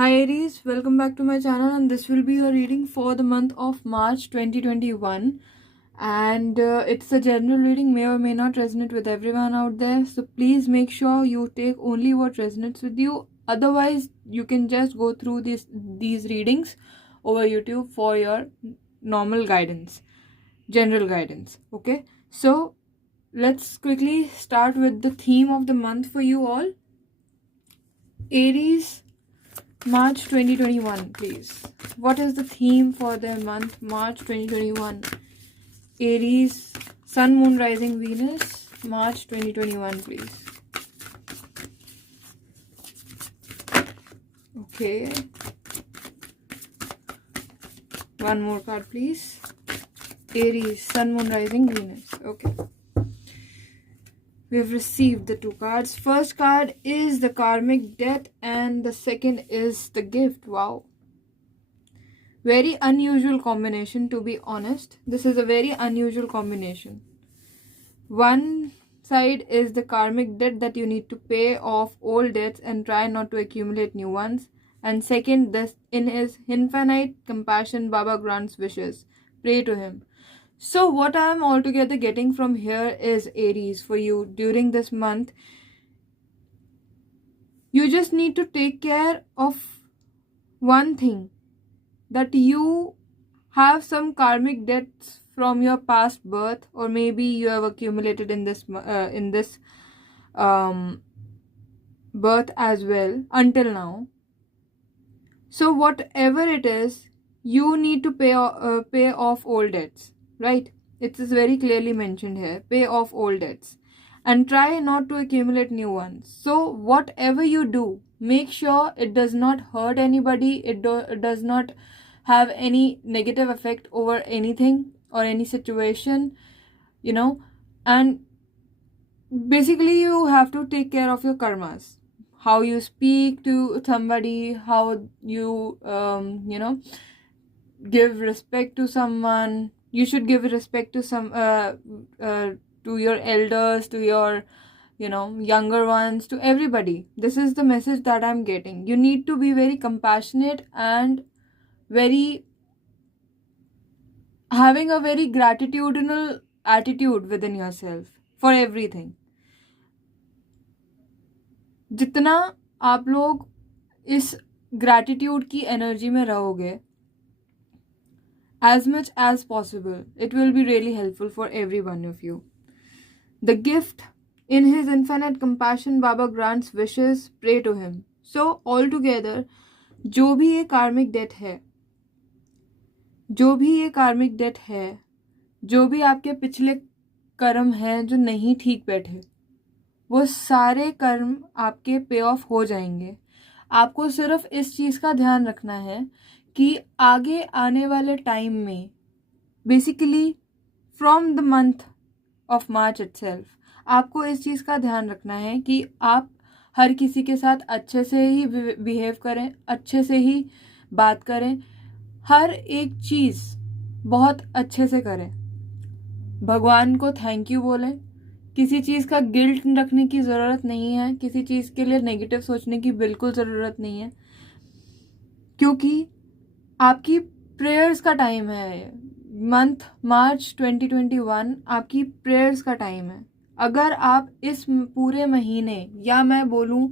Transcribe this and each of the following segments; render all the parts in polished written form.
Hi Aries, welcome back to my channel, and this will be a reading for the month of March 2021. And it's a general reading, may or may not resonate with everyone out there. So please make sure you take only what resonates with you. Otherwise, you can just go through these readings over YouTube for your normal guidance, general guidance. Okay, so let's quickly start with the theme of the month for you all. Aries, March 2021, please. What is the theme for the month March 2021? Aries, Sun, Moon, Rising, Venus, March 2021, please. Okay. One more card, please. Aries, Sun, Moon, Rising, Venus. Okay. We've received the two cards. First card is the karmic death and the second is the gift. Wow. Very unusual combination, to be honest. This is a very unusual combination. One side is the karmic debt that you need to pay off old debts and try not to accumulate new ones. And second, this in his infinite compassion, Baba grants wishes. Pray to him. So what I am altogether getting from here is Aries for you during this month. You just need to take care of one thing, that you have some karmic debts from your past birth, or maybe you have accumulated in this birth as well until now. So whatever it is, you need to pay off old debts, right? It is very clearly mentioned here. Pay off old debts and try not to accumulate new ones. So whatever you do, make sure it does not hurt anybody. It does not have any negative effect over anything or any situation, and basically you have to take care of your karmas. How you speak to somebody, how you give respect to someone. You should give respect to to your elders, to your younger ones, to everybody. This is the message that I'm getting. You need to be very compassionate and very having a very gratitudinal attitude within yourself for everything. जितना आप लोग इस gratitude की energy में रहोगे, as much as possible, it will be really helpful for every one of you. The gift, in his infinite compassion, Baba grants wishes. Pray to him. So altogether, जो भी ये कार्मिक डेट है, जो भी ये कार्मिक डेट है, जो भी आपके पिछले कर्म हैं जो नहीं ठीक बैठे, वो सारे कर्म आपके पे ऑफ हो जाएंगे. आपको सिर्फ इस चीज़ का ध्यान रखना है कि आगे आने वाले टाइम में, basically from the month of March itself, आपको इस चीज़ का ध्यान रखना है कि आप हर किसी के साथ अच्छे से ही बिहेव करें, अच्छे से ही बात करें, हर एक चीज़ बहुत अच्छे से करें. भगवान को थैंक यू बोलें. किसी चीज़ का गिल्ट रखने की ज़रूरत नहीं है. किसी चीज़ के लिए नेगेटिव सोचने की बिल्कुल ज़रूरत नहीं है, क्योंकि आपकी प्रेयर्स का टाइम है. मंथ मार्च 2021 आपकी प्रेयर्स का टाइम है. अगर आप इस पूरे महीने, या मैं बोलूँ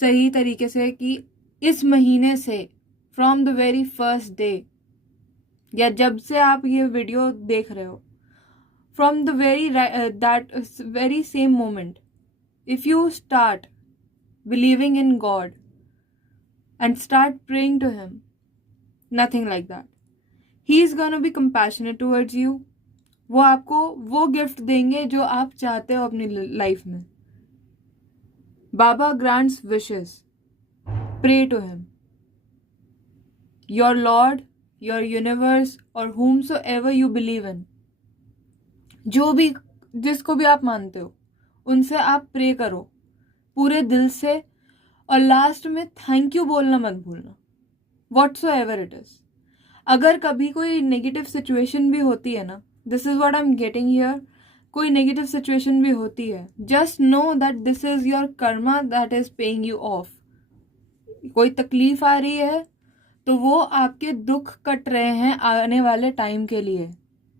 सही तरीके से कि इस महीने से, from the very first day, या जब से आप ये वीडियो देख रहे हो, from the very same moment, if you start believing in God and start praying to him, nothing like that, he is gonna be compassionate towards you. वो आपको वो गिफ्ट देंगे जो आप चाहते हो अपनी लाइफ में. बाबा grants wishes. Pray to him. Your Lord, your universe, or whomsoever you believe in, जो भी, जिसको भी आप मानते हो, उनसे आप प्रे करो पूरे दिल से. और लास्ट में थैंक यू बोलना मत भूलना, व्हाटसोएवर इट इज. अगर कभी कोई नेगेटिव सिचुएशन भी होती है ना, this is what I am getting here, कोई नेगेटिव सिचुएशन भी होती है, just know that this is your Karma that is paying you of. कोई तकलीफ आ रही है तो वो आपके दुख कट रहे हैं आने वाले टाइम के लिए.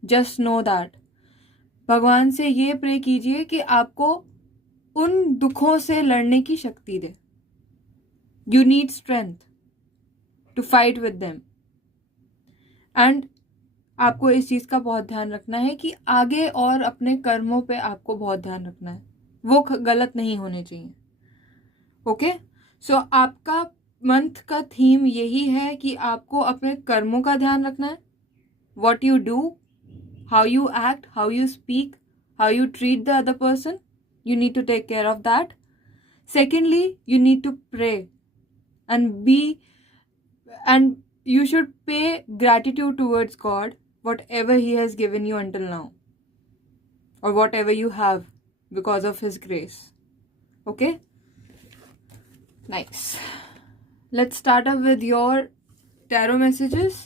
Just know that. भगवान से ये प्रे कीजिए कि आपको उन दुखों से लड़ने की शक्ति दे. You need strength to fight with them. And आपको इस चीज़ का बहुत ध्यान रखना है कि आगे और अपने कर्मों पे आपको बहुत ध्यान रखना है. वो गलत नहीं होने चाहिए. ओके. सो आपका मंथ का थीम यही है कि आपको अपने कर्मों का ध्यान रखना है. What you do, how you act, how you speak, how you treat the other person. You need to take care of that. Secondly, you need to pray and you should pay gratitude towards God, whatever He has given you until now, or whatever you have because of His grace. Okay? Nice. Let's start up with your tarot messages.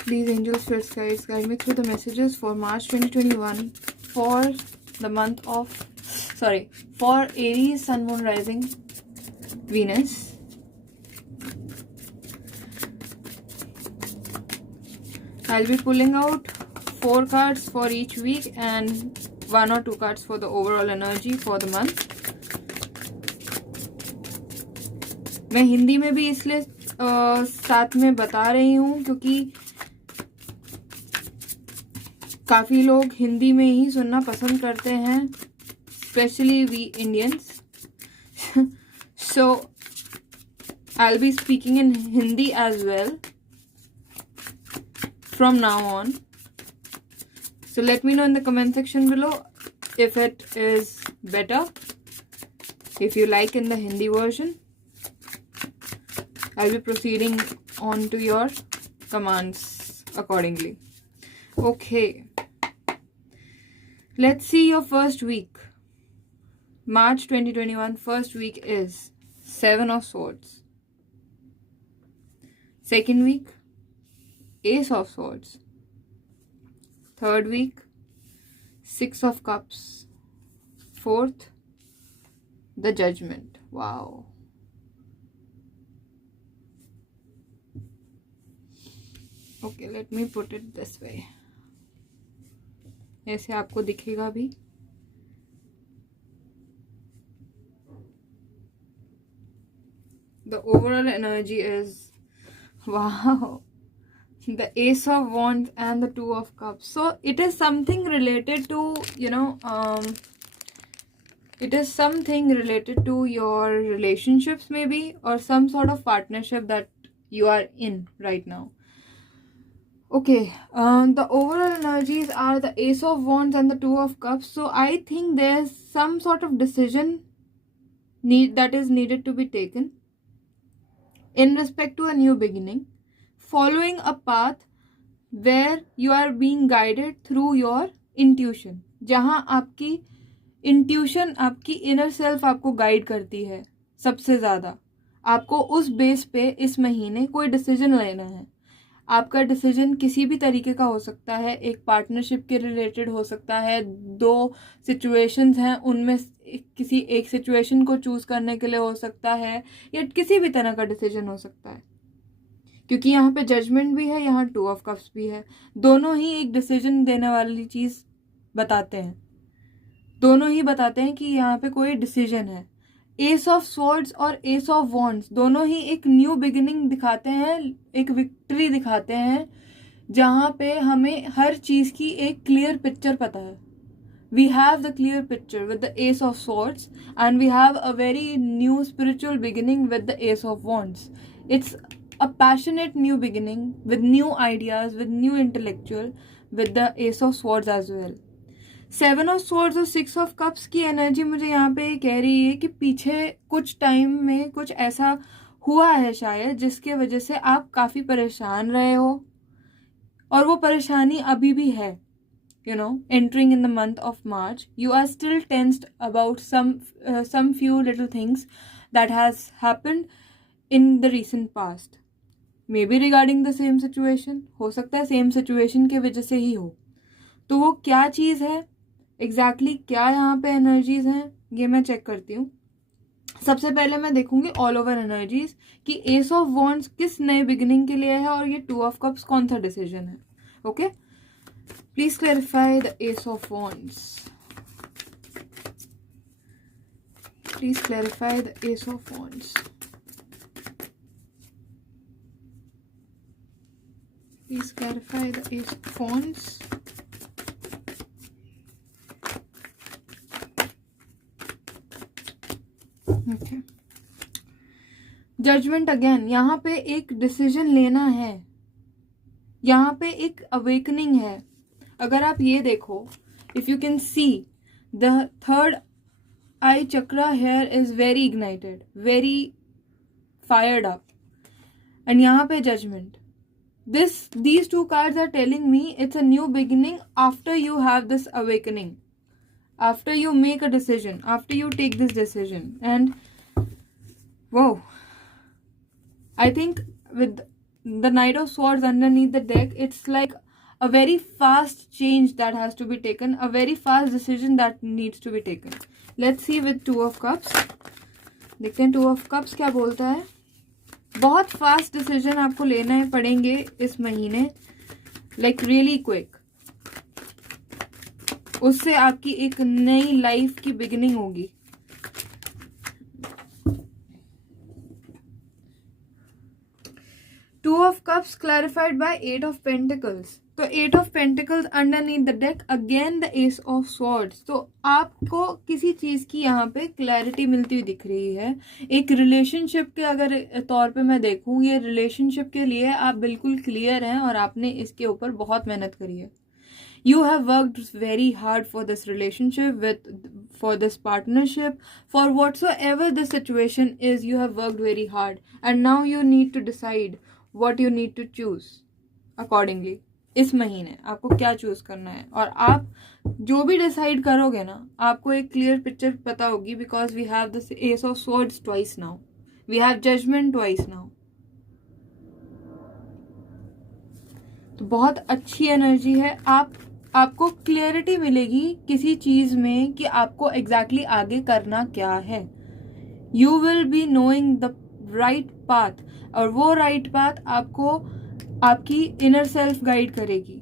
Please, angels, spirits, guides, guide me through the messages for March 2021 for the month of, for Aries, Sun, Moon, Rising, Venus. I'll be pulling out 4 cards for each week and 1 or 2 cards for the overall energy for the month. मैं हिंदी में भी इसलिए साथ में बता रही हूँ क्योंकि काफ़ी लोग हिंदी में ही सुनना पसंद करते हैं, specially we Indians. So I will be speaking in Hindi as well from now on. So let me know in the comment section below if it is better, if you like in the Hindi version. I'll be proceeding on to your commands accordingly. Okay. Let's see your first week. March 2021, first week is 7 of Swords. Second week, Ace of Swords. Third week, 6 of Cups. Fourth, the Judgment. Wow. Okay, let me put it this way. ऐसे आपको दिखेगा भी. The overall energy is, wow, the Ace of Wands and the Two of Cups. So it is something related to, it is something related to your relationships maybe, or some sort of partnership that you are in right now. Okay, the overall energies are the Ace of Wands and the Two of Cups. So I think there's some sort of decision that is needed to be taken in respect to a new beginning, following a path where you are being guided through your intuition. जहाँ आपकी intuition, आपकी inner self आपको guide करती है सबसे ज़्यादा. आपको उस बेस पे इस महीने कोई डिसीजन लेना है. आपका डिसीजन किसी भी तरीके का हो सकता है. एक पार्टनरशिप के रिलेटेड हो सकता है. 2 सिचुएशंस हैं, उनमें किसी एक सिचुएशन को चूज करने के लिए हो सकता है, या किसी भी तरह का डिसीजन हो सकता है. क्योंकि यहाँ पे जजमेंट भी है, यहाँ 2 ऑफ कप्स भी है. दोनों ही एक डिसीजन देने वाली चीज बताते हैं. दोनों ही बताते हैं कि यहाँ पे कोई डिसीजन है. एस ऑफ स्वॉर्ड्स और एस ऑफ वॉन्ड्स दोनों ही एक न्यू बिगिनिंग दिखाते हैं, एक विक्ट्री दिखाते हैं, जहाँ पे हमें हर चीज़ की एक क्लियर पिक्चर पता है. We have the clear picture with the Ace of Swords, and we have a very new spiritual beginning with the Ace of Wands. It's a passionate new beginning with new ideas, with new intellectual, with the Ace of Swords as well. 7 of Swords और 6 of Cups की energy मुझे यहाँ पे कह रही है कि पीछे कुछ टाइम में कुछ ऐसा हुआ है शायद, जिसके वजह से आप काफ़ी परेशान रहे हो, और वो परेशानी अभी भी है. Entering in the month of March, you are still tensed about some few little things that has happened in the recent past. Maybe regarding the same situation. हो सकता है same situation के वजह से ही हो. तो वो क्या चीज़ है exactly, क्या यहाँ पे energies हैं, ये मैं चेक करती हूँ. सबसे पहले मैं देखूंगी ऑल ओवर एनर्जीज कि एस ऑफ वॉन्ड्स किस नए बिगिनिंग के लिए है और ये टू ऑफ कप्स कौन सा डिसीजन है. Okay, please clarify the S of Wands. Please clarify the S of Wands. Please clarify the Ace of Wands. Okay. Judgment again. यहाँ पे एक डिसीजन लेना है, यहाँ पे एक अवेकनिंग है. अगर आप ये देखो, if you can see the third I chakra here is very ignited, very fired up, and यहाँ पे judgement. These two cards are telling me it's a new beginning after you have this awakening, after you make a decision, after you take this decision. And wow, I think with the Knight of Swords underneath the deck, it's like a very fast change that has to be taken, a very fast decision that needs to be taken. Let's see with Two of Cups. देखते हैं Two of Cups क्या बोलता है. बहुत fast decision आपको लेना है पड़ेंगे इस महीने, लाइक रियली क्विक. उससे आपकी एक नई लाइफ की बिगिनिंग होगी. Two of cups clarified by eight of pentacles. तो eight of pentacles underneath the deck, again the S of swords. तो आपको किसी चीज की यहाँ पे क्लैरिटी मिलती हुई दिख रही है. एक रिलेशनशिप के अगर तौर पे मैं देखूँ, ये रिलेशनशिप के लिए आप बिल्कुल क्लियर हैं और आपने इसके ऊपर बहुत मेहनत करी है. You have worked very hard for this relationship, for this partnership, for whatsoever the situation is. You have worked very hard, and now you need to decide what you need to choose accordingly. इस महीने आपको क्या choose करना है, और आप जो भी डिसाइड करोगे ना, आपको एक क्लियर पिक्चर पता होगी. Because we have this Ace of Swords twice now, we have judgment twice now. तो बहुत अच्छी एनर्जी है. आपको क्लियरिटी मिलेगी किसी चीज में कि आपको एग्जैक्टली आगे करना क्या है. You will be knowing the right path, और वो राइट पाथ आपको आपकी इनर सेल्फ गाइड करेगी.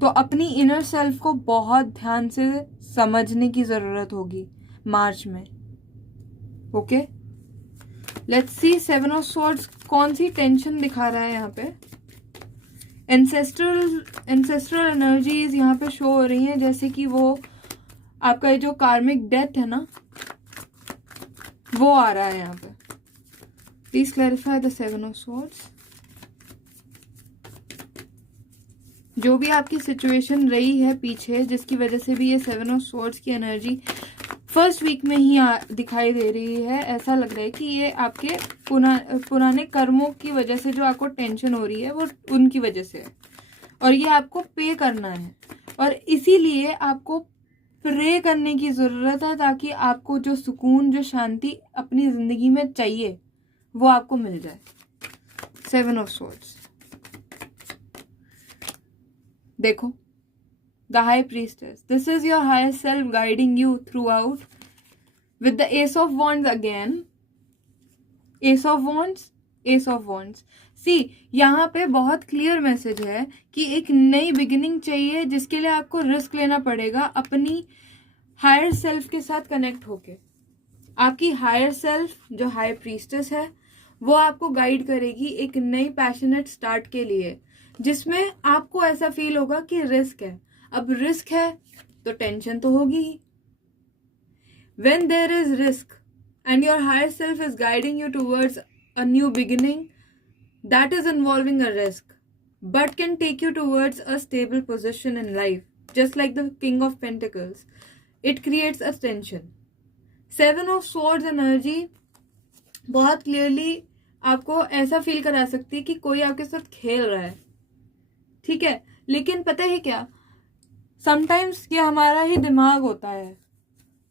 तो अपनी इनर सेल्फ को बहुत ध्यान से समझने की जरूरत होगी मार्च में. Okay, let's see Seven of Swords कौन सी टेंशन दिखा रहा है यहाँ पे. एंसेस्ट्रल एनर्जीज यहाँ पे शो हो रही हैं, जैसे कि वो आपका जो कार्मिक डेथ है ना, वो आ रहा है यहाँ पे. Please clarify the seven of swords. जो भी आपकी सिचुएशन रही है पीछे, जिसकी वजह से भी ये सेवन ऑफ स्वॉर्ड्स की एनर्जी फर्स्ट वीक में ही दिखाई दे रही है. ऐसा लग रहा है कि ये आपके पुराने कर्मों की वजह से जो आपको टेंशन हो रही है वो उनकी वजह से है, और ये आपको पे करना है. और इसीलिए आपको प्रे करने की ज़रूरत है, ताकि आपको जो सुकून, जो शांति अपनी ज़िंदगी में चाहिए, वो आपको मिल जाए. सेवन ऑफ स्वॉर्ड्स देखो, the high priestess. This is your higher self guiding you throughout with the S of wands again. Ace of wands, ace of wands. See, यहाँ पे बहुत क्लियर मैसेज है कि एक नई बिगिनिंग चाहिए, जिसके लिए आपको रिस्क लेना पड़ेगा अपनी हायर सेल्फ के साथ कनेक्ट होके. आपकी हायर सेल्फ जो हाई प्रीस्टेस है, वो आपको गाइड करेगी एक नई पैशनेट स्टार्ट के लिए, जिसमें आपको ऐसा फील होगा कि रिस्क है. अब रिस्क है तो टेंशन तो होगी ही. When there is risk and your higher self is guiding you towards a new beginning, that is involving a risk, but can take you towards a stable position in life, just like the King of Pentacles. It creates a tension. Seven of Swords energy बहुत clearly आपको ऐसा feel करा सकती है कि कोई आपके साथ खेल रहा है. ठीक है, लेकिन पता है क्या, समटाइम्स ये हमारा ही दिमाग होता है,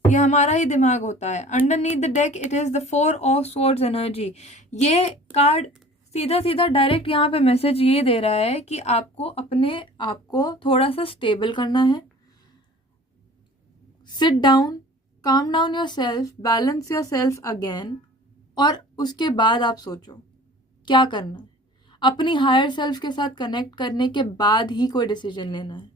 ये हमारा ही दिमाग होता है. Underneath the deck it is the four of swords energy. ये कार्ड सीधा सीधा डायरेक्ट यहाँ पे मैसेज ये दे रहा है कि आपको अपने आप को थोड़ा सा स्टेबल करना है. Sit down, calm down your self, balance your self again, और उसके बाद आप सोचो क्या करना है। अपनी हायर सेल्फ के साथ कनेक्ट करने के बाद ही कोई डिसीजन लेना है।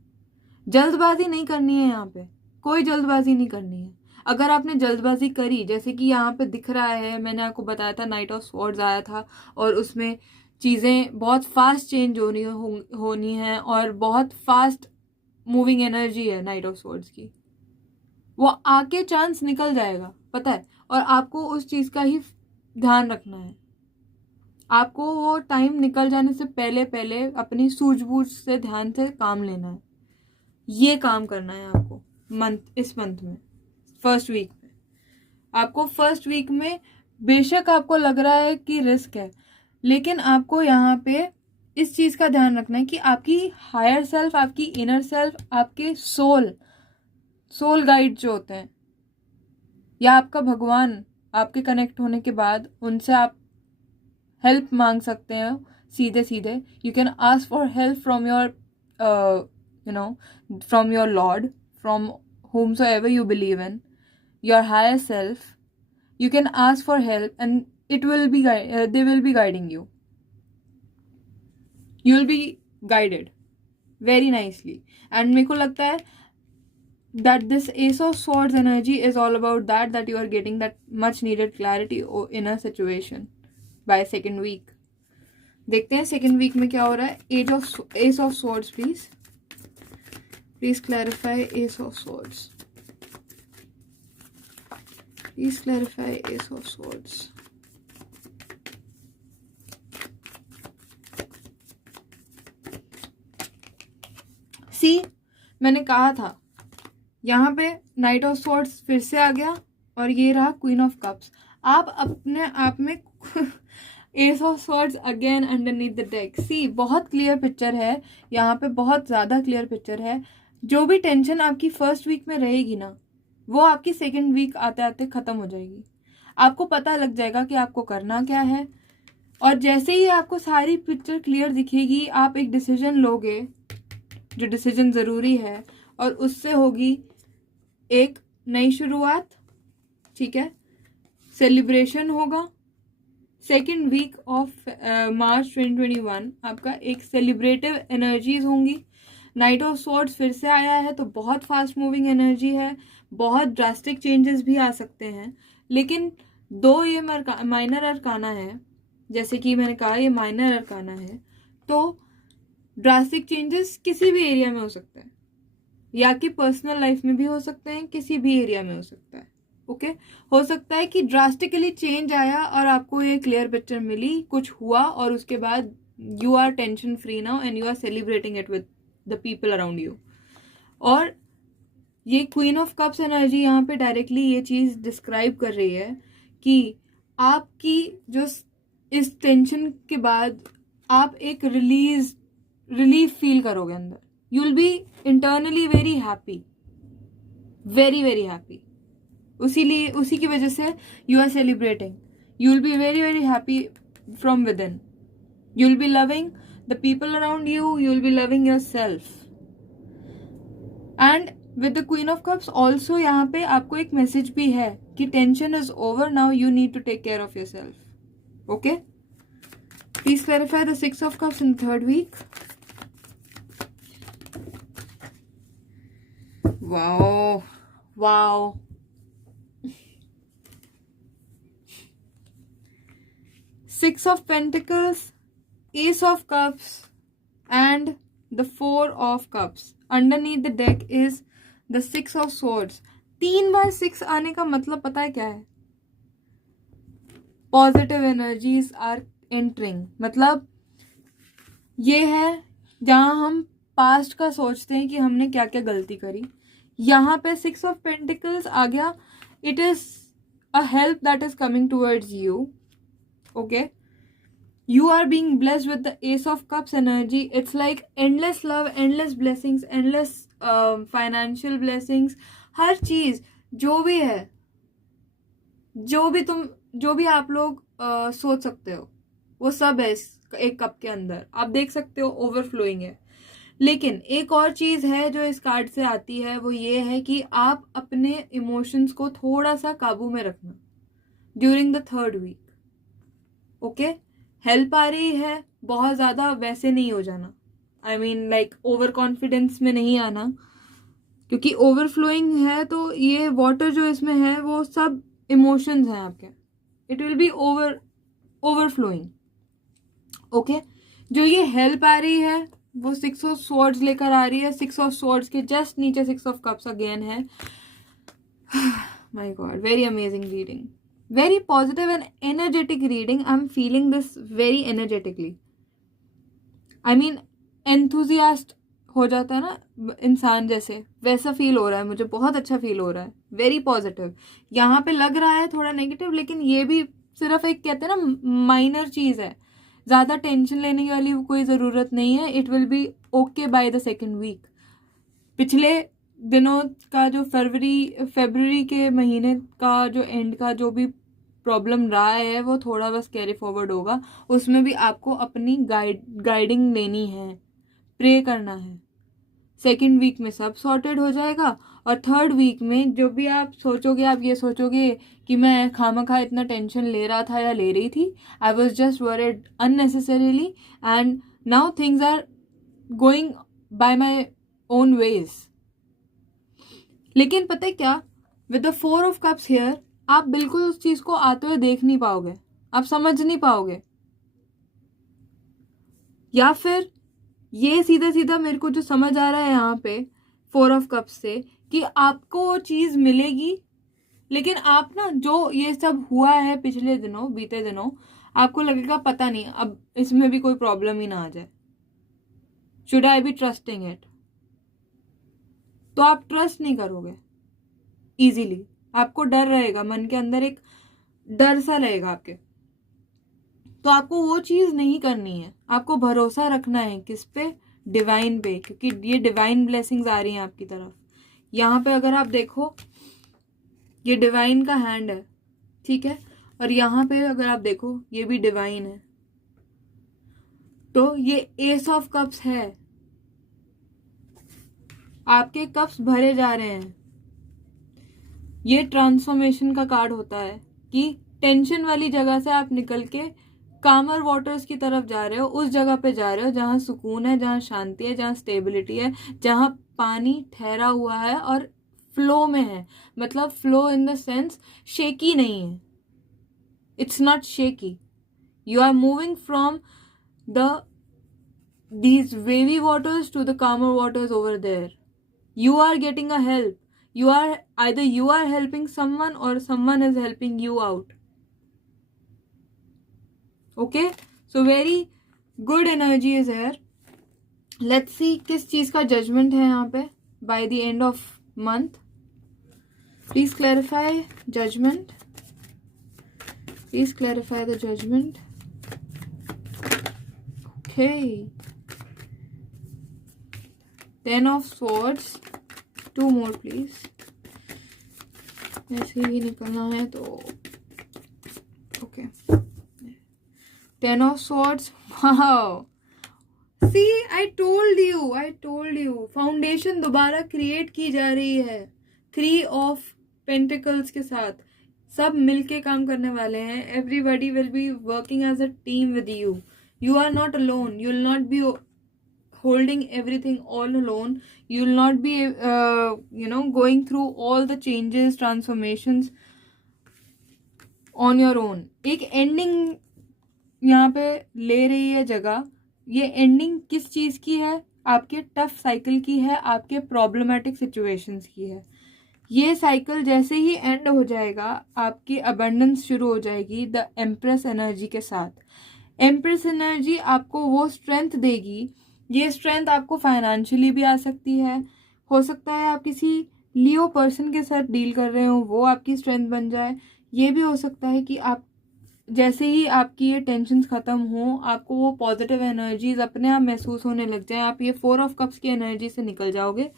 जल्दबाजी नहीं करनी है, यहाँ पे कोई जल्दबाजी नहीं करनी है। अगर आपने जल्दबाजी करी, जैसे कि यहाँ पे दिख रहा है, मैंने आपको बताया था नाइट ऑफ स्वॉर्ड्स आया था और उसमें चीज़ें बहुत फास्ट चेंज होनी है और बहुत फास्ट मूविंग एनर्जी है नाइट ऑफ स्वॉर्ड्स की। वो आके चांस निकल जाएगा, पता है, और आपको उस चीज़ का ही ध्यान रखना है। आपको वो टाइम निकल जाने से पहले पहले अपनी सूझबूझ से ध्यान से काम लेना है। ये काम करना है आपको इस मंथ में, फर्स्ट वीक में। आपको फर्स्ट वीक में बेशक आपको लग रहा है कि रिस्क है, लेकिन आपको यहाँ पे इस चीज़ का ध्यान रखना है कि आपकी हायर सेल्फ, आपकी इनर सेल्फ, आपके सोल गाइड जो होते हैं या आपका भगवान, आपके कनेक्ट होने के बाद उनसे आप हेल्प मांग सकते हैं सीधे सीधे। You can ask for help from your from your Lord, from whomsoever you believe in, your higher self. You can ask for help and it will be they will be guiding you. You will be guided very nicely. And मेरे को लगता है that this Ace of Swords energy is all about that you are getting that much needed clarity in a situation by second week. देखते हैं second week में क्या हो रहा है। Ace of Swords please. Please clarify Ace of Swords. Please clarify Ace of Swords. See, मैंने कहा था यहाँ पे नाइट ऑफ स्वॉर्ड्स फिर से आ गया और ये रहा क्वीन ऑफ कप्स। आप अपने आप में ace of swords again underneath the deck. See, बहुत क्लियर पिक्चर है यहाँ पे, बहुत ज़्यादा क्लियर पिक्चर है। जो भी टेंशन आपकी फर्स्ट वीक में रहेगी ना, वो आपकी सेकेंड वीक आते आते ख़त्म हो जाएगी। आपको पता लग जाएगा कि आपको करना क्या है, और जैसे ही आपको सारी पिक्चर क्लियर दिखेगी, आप एक डिसीजन लोगे जो डिसीजन ज़रूरी है, और उससे होगी एक नई शुरुआत। ठीक है, सेलिब्रेशन होगा। सेकेंड वीक ऑफ मार्च 2021 आपका एक सेलिब्रेटिव एनर्जीज होंगी। नाइट ऑफ स्वॉर्ड्स फिर से आया है तो बहुत फास्ट मूविंग एनर्जी है, बहुत ड्रास्टिक चेंजेस भी आ सकते हैं। लेकिन दो ये माइनर अरकाना है, जैसे कि मैंने कहा ये माइनर अरकाना है, तो ड्रास्टिक चेंजेस किसी भी एरिया में हो सकते हैं, या कि पर्सनल लाइफ में भी हो सकते हैं, किसी भी एरिया में हो सकता है। ओके, हो सकता है कि ड्रास्टिकली चेंज आया और आपको ये क्लियर पिक्चर मिली, कुछ हुआ और उसके बाद you are tension free now and you are celebrating it with the people around you. और ये क्वीन ऑफ कप्स एनर्जी यहाँ पे डायरेक्टली ये चीज़ डिस्क्राइब कर रही है कि आपकी जो इस टेंशन के बाद आप एक रिलीफ फील करोगे अंदर। You will be internally very happy, very very happy. उसी की वजह से you are celebrating. You will be very very happy from within. You will be loving the people around you, you will be loving yourself. And with the Queen of Cups also यहाँ पे आपको एक message भी है कि tension is over now, you need to take care of your self. Okay, please clarify the 6 of Cups in third week. Wow. Six of Pentacles, Ace of Cups and the 4 of Cups. Underneath the deck is the 6 of Swords. 3 बार 6 आने का मतलब पता है क्या है? Positive energies are entering. मतलब ये है जहाँ हम पास्ट का सोचते हैं कि हमने क्या क्या गलती करी। यहाँ पे 6 of Pentacles आ गया। It is a help that is coming towards you. Okay, you are being blessed with the Ace of Cups energy. It's like endless love, endless blessings, endless financial blessings. हर चीज जो भी है, जो भी आप लोग सोच सकते हो, वो सब है इस एक कप के अंदर। आप देख सकते हो ओवरफ्लोइंग है। लेकिन एक और चीज है जो इस कार्ड से आती है, वो ये है कि आप अपने इमोशंस को थोड़ा सा काबू में रखना during the third week. Okay, help आ रही है, बहुत ज्यादा वैसे नहीं हो जाना. I mean like overconfidence में नहीं आना, क्योंकि ओवरफ्लोइंग है तो ये वाटर जो इसमें है वो सब इमोशंस हैं आपके. It will B overflowing. Okay, जो ये हेल्प आ रही है वो 6 ऑफ स्वॉर्ड्स लेकर आ रही है. 6 ऑफ स्वॉर्ड्स के जस्ट नीचे 6 ऑफ कप्स अगेन है. My God, very amazing reading, very positive and energetic reading. I'm feeling this very energetically. I mean, enthusiast हो जाता है ना इंसान, जैसे वैसा फील हो रहा है मुझे. बहुत अच्छा फील हो रहा है, वेरी पॉजिटिव. यहाँ पे लग रहा है थोड़ा नेगेटिव, लेकिन ये भी सिर्फ एक कहते हैं ना माइनर चीज है. ज्यादा टेंशन लेने वाली कोई जरूरत नहीं है. It will be okay by the second week. पिछले दिनों का जो फरवरी के महीने का जो एंड का जो भी प्रॉब्लम रहा है वो थोड़ा बस कैरी फॉरवर्ड होगा. उसमें भी आपको अपनी गाइडिंग लेनी है, प्रे करना है. सेकेंड वीक में सब सॉर्टेड हो जाएगा. और थर्ड वीक में जो भी आप सोचोगे, आप ये सोचोगे कि मैं खामखा इतना टेंशन ले रहा था या ले रही थी, I was just worried unnecessarily and now things are going by my own ways. लेकिन पता है क्या, with the 4 of Cups here आप बिल्कुल उस चीज को आते हुए देख नहीं पाओगे, आप समझ नहीं पाओगे. या फिर ये सीधा सीधा मेरे को जो समझ आ रहा है यहाँ पे 4 ऑफ कप्स से, कि आपको वो चीज मिलेगी, लेकिन आप ना जो ये सब हुआ है पिछले दिनों, बीते दिनों, आपको लगेगा पता नहीं अब इसमें भी कोई प्रॉब्लम ही ना आ जाए. Should I be trusting it? तो आप ट्रस्ट नहीं करोगे इजीली. आपको डर रहेगा, मन के अंदर एक डर सा रहेगा आपके. तो आपको वो चीज नहीं करनी है. आपको भरोसा रखना है किस पे? डिवाइन पे, क्योंकि ये डिवाइन ब्लेसिंग्स आ रही हैं आपकी तरफ. यहाँ पे अगर आप देखो, ये डिवाइन का हैंड है, ठीक है. और यहाँ पे अगर आप देखो, ये भी डिवाइन है. तो ये एस ऑफ कप्स है. आपके कप्स भरे जा रहे हैं. ये ट्रांसफॉर्मेशन का कार्ड होता है कि टेंशन वाली जगह से आप निकल के कामर वाटर्स की तरफ जा रहे हो. उस जगह पे जा रहे हो जहां सुकून है, जहां शांति है, जहां स्टेबिलिटी है, जहां पानी ठहरा हुआ है और फ्लो में है. मतलब flow in the sense shaky नहीं है. It's not shaky. You are moving from these wavy waters to the calmer waters over there. You are getting a help. Either you are helping someone or someone is helping you out. Okay, so very good energy is here. Let's see किस चीज का judgment है यहाँ पे by the end of month. Please clarify judgment. Please clarify the judgment. Okay. 10 of swords. 2 more please. ऐसे ही निकलना है तो okay. 10 of swords. Wow. See, I told you. Foundation दोबारा क्रिएट की जा रही है 3 of Pentacles के साथ. सब मिलके काम करने वाले हैं. Everybody will be working as a team with you. You are not alone. You will not be holding everything all alone. You will not be going through all the changes, transformations on your own. एक ending यहाँ पे ले रही है जगह. ये ending किस चीज की है? आपके टफ साइकिल की है, आपके प्रॉब्लमेटिक सिचुएशंस की है. ये साइकिल जैसे ही एंड हो जाएगा, आपकी अबंडेंस शुरू हो जाएगी द एम्प्रेस एनर्जी के साथ. एम्प्रेस एनर्जी आपको वो स्ट्रेंथ देगी. ये स्ट्रेंथ आपको फाइनेंशियली भी आ सकती है. हो सकता है आप किसी लियो पर्सन के साथ डील कर रहे हो, वो आपकी स्ट्रेंथ बन जाए. ये भी हो सकता है कि आप जैसे ही आपकी ये टेंशन्स खत्म हो, आपको वो पॉजिटिव एनर्जीज अपने आप महसूस होने लग जाए. आप ये 4 ऑफ कप्स की एनर्जी से निकल जाओगे.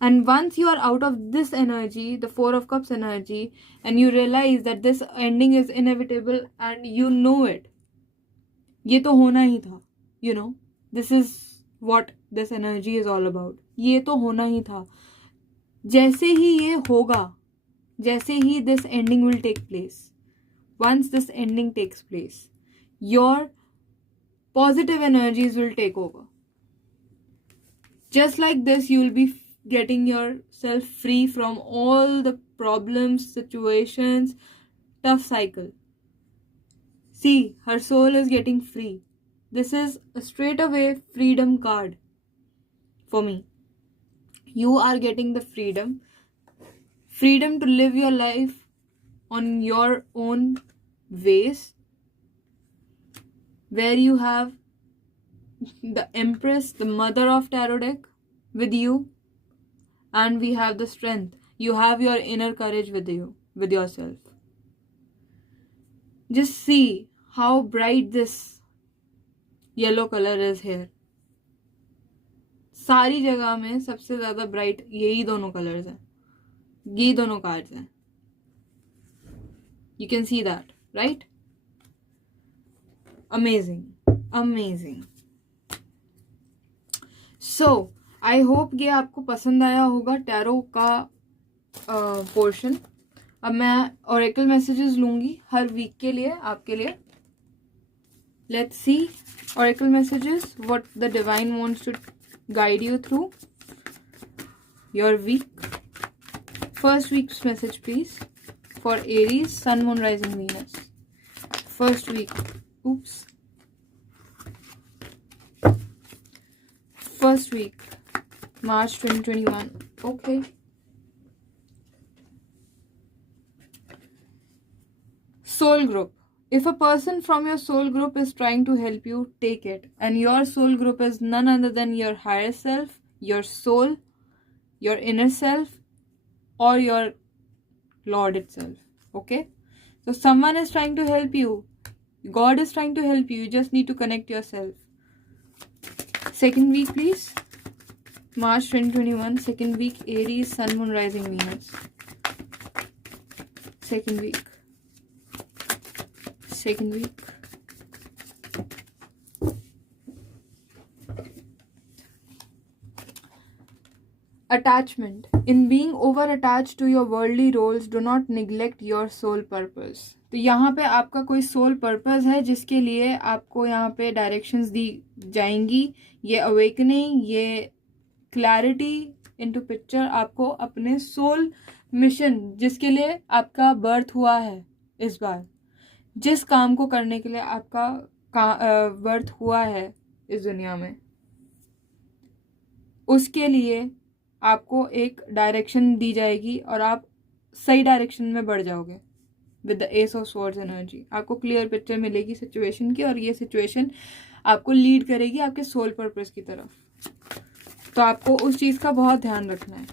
And once you are out of this energy, the 4 of Cups energy, and you realise that this ending is inevitable and you know it. ये तो होना ही था. This is what this energy is all about. ये तो होना ही था. जैसे ही ये होगा, जैसे ही this ending will take place, once this ending takes place, your positive energies will take over. Just like this, you will be getting yourself free from all the problems, situations, tough cycle. See, her soul is getting free. This is a straight away freedom card for me. You are getting the freedom to live your life on your own ways, where you have the Empress, the mother of tarot deck, with you, and we have the strength. You have your inner courage with you, with yourself. Just see how bright this yellow color is here. सारी जगह में सबसे ज्यादा bright यही दोनों colours हैं, ये दोनों कार्ड्स हैं. You can see that, right? Amazing. So, I hope ये आपको पसंद आया होगा टैरो का पोर्शन. अब मैं ओरेकल मैसेजेस लूंगी हर वीक के लिए आपके लिए. Let's see oracle messages, what the divine wants to guide you through your week. First week's message, please, for Aries, Sun, Moon, Rising, Venus. First week. First week, March 2021. Okay. Soul group. If a person from your soul group is trying to help you, take it. And your soul group is none other than your higher self, your soul, your inner self, or your Lord itself. Okay? So someone is trying to help you. God is trying to help you. You just need to connect yourself. Second week, please. March 2021. Second week, Aries, Sun, Moon, Rising, Venus. Second week. Attachment. In being over attached to your worldly roles, do not neglect your soul purpose. तो यहाँ पे आपका कोई soul purpose है जिसके लिए आपको यहाँ पे डायरेक्शंस दी जाएंगी. ये अवेकनिंग, ये क्लैरिटी इनटू पिक्चर आपको अपने सोल मिशन जिसके लिए आपका बर्थ हुआ है, इस बार जिस काम को करने के लिए आपका बर्थ हुआ है इस दुनिया में, उसके लिए आपको एक डायरेक्शन दी जाएगी और आप सही डायरेक्शन में बढ़ जाओगे. With the S of swords energy आपको क्लियर पिक्चर मिलेगी सिचुएशन की, और ये सिचुएशन आपको लीड करेगी आपके सोल पर्पस की तरफ. तो आपको उस चीज का बहुत ध्यान रखना है.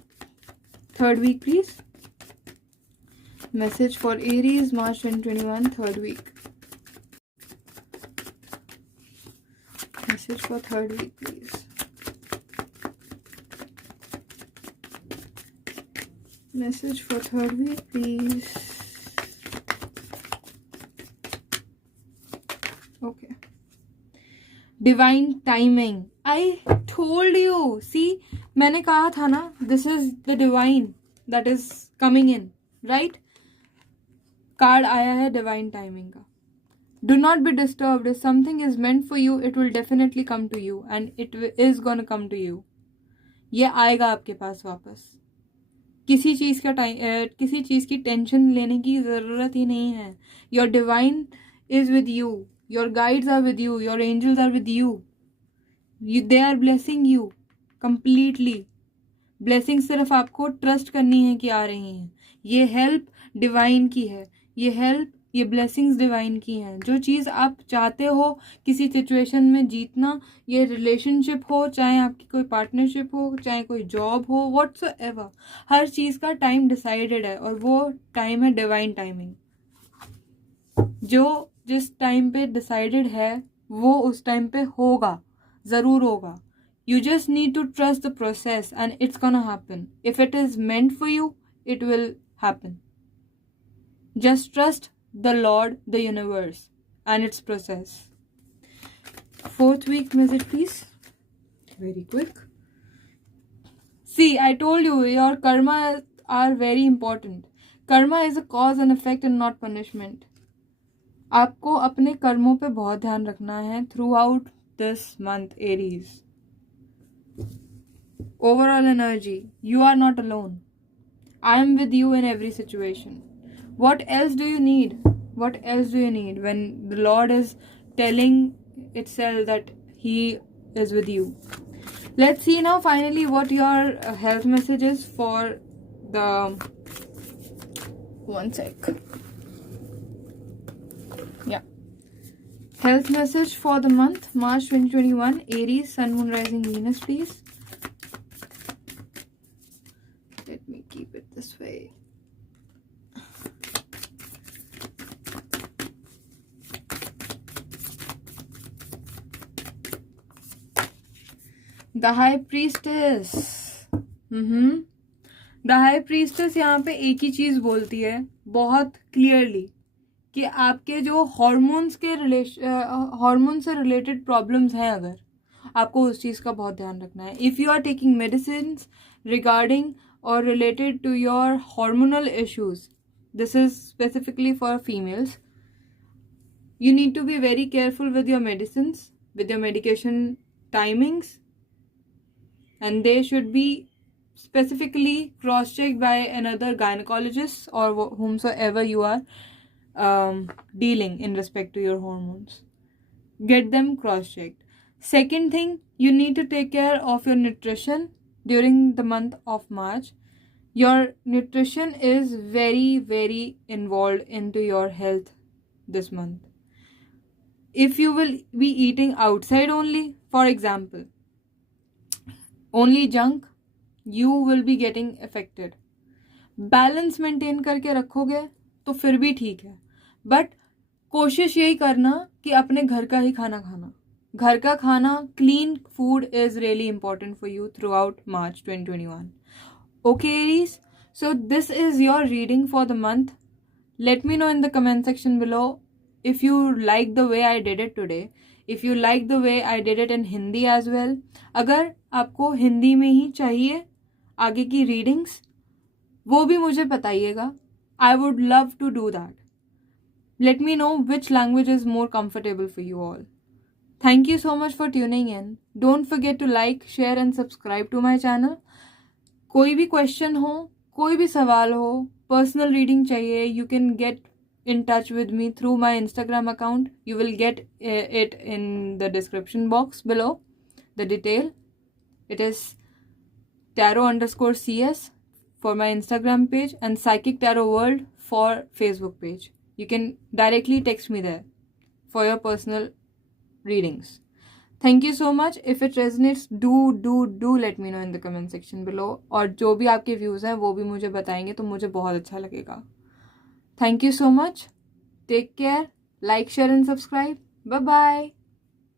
Third week please. Message for Aries, March 2021, third week. Message for third week, please. Message for third week, please. Okay. Divine timing. I told you. See, मैंने कहा था ना, this is the divine that is coming in, right? Card आया है divine timing का. Do not be disturbed. If something is meant for you, it will definitely come to you and it is gonna come to you. ये आएगा आपके पास वापस. किसी चीज की टेंशन लेने की जरूरत ही नहीं है. Your divine is with you, your guides are with you, your angels are with you. They are blessing you completely. Blessing सिर्फ आपको ट्रस्ट करनी है कि आ रही हैं. ये हेल्प डिवाइन की है, ये हेल्प, ये ब्लेसिंग्स डिवाइन की हैं. जो चीज़ आप चाहते हो किसी सिचुएशन में जीतना, ये रिलेशनशिप हो, चाहे आपकी कोई पार्टनरशिप हो, चाहे कोई जॉब हो, व्हाटसोएवर, हर चीज़ का टाइम डिसाइडेड है और वो टाइम है डिवाइन टाइमिंग. जो जिस टाइम पे डिसाइडेड है वो उस टाइम पे होगा, ज़रूर होगा. You just need to trust the process and it's gonna happen. If it is meant for you, it will happen. Just trust the Lord, the universe, and its process. Fourth week message, please. Very quick. See, I told you, your karma are very important. Karma is a cause and effect and not punishment. आपको अपने कर्मों पे बहुत ध्यान रखना है throughout this month, Aries. Overall energy, you are not alone. I am with you in every situation. What else do you need? What else do you need when the Lord is telling itself that He is with you? Let's see now finally what your health message is for the... One sec. Yeah. Health message for the month, March 2021, Aries, Sun, Moon, Rising, Venus, please. Let me keep it this way. The High Priestess. The high priestess यहाँ पे एक ही चीज बोलती है बहुत clearly कि आपके जो हॉर्मोन से रिलेटेड प्रॉब्लम्स हैं, अगर आपको उस चीज का बहुत ध्यान रखना है. If you are taking medicine regarding और related to your hormonal issues, this is specifically for females, you need to be very careful with your medicines, with your medication timings, and they should be specifically cross-checked by another gynecologist or whomsoever you are dealing in respect to your hormones. Get them cross-checked. Second thing, you need to take care of your nutrition during the month of March. Your nutrition is very, very involved into your health this month. If you will be eating outside only, for example, only junk, you will be getting affected. Balance maintain करके रखोगे तो फिर भी ठीक है, but कोशिश यही करना कि अपने घर का ही खाना खाना. घर का खाना, clean food is really important for you through out March 2021. Okay, Aries, so this is your reading for the month. Let me know in the comment section below if you like the way I did it today, if you like the way I did it in Hindi as well. अगर आपको हिंदी में ही चाहिए आगे की readings, वो भी मुझे बताइएगा. I would love to do that. Let me know which language is more comfortable for you all. Thank you so much for tuning in. Don't forget to like, share and subscribe to my channel. कोई भी question हो, कोई भी सवाल हो, personal reading चाहिए, you can get in touch with me through my Instagram account. You will get it in the description box below, the detail. It is tarot_cs for my Instagram page and Psychic Tarot World for Facebook page. You can directly text me there for your personal readings. Thank you so much. If it resonates, do let me know in the comment section below. और जो भी आपके views हैं वो भी मुझे बताएंगे तो मुझे बहुत अच्छा लगेगा. Thank you so much. Take care. Like, share and subscribe. Bye-bye.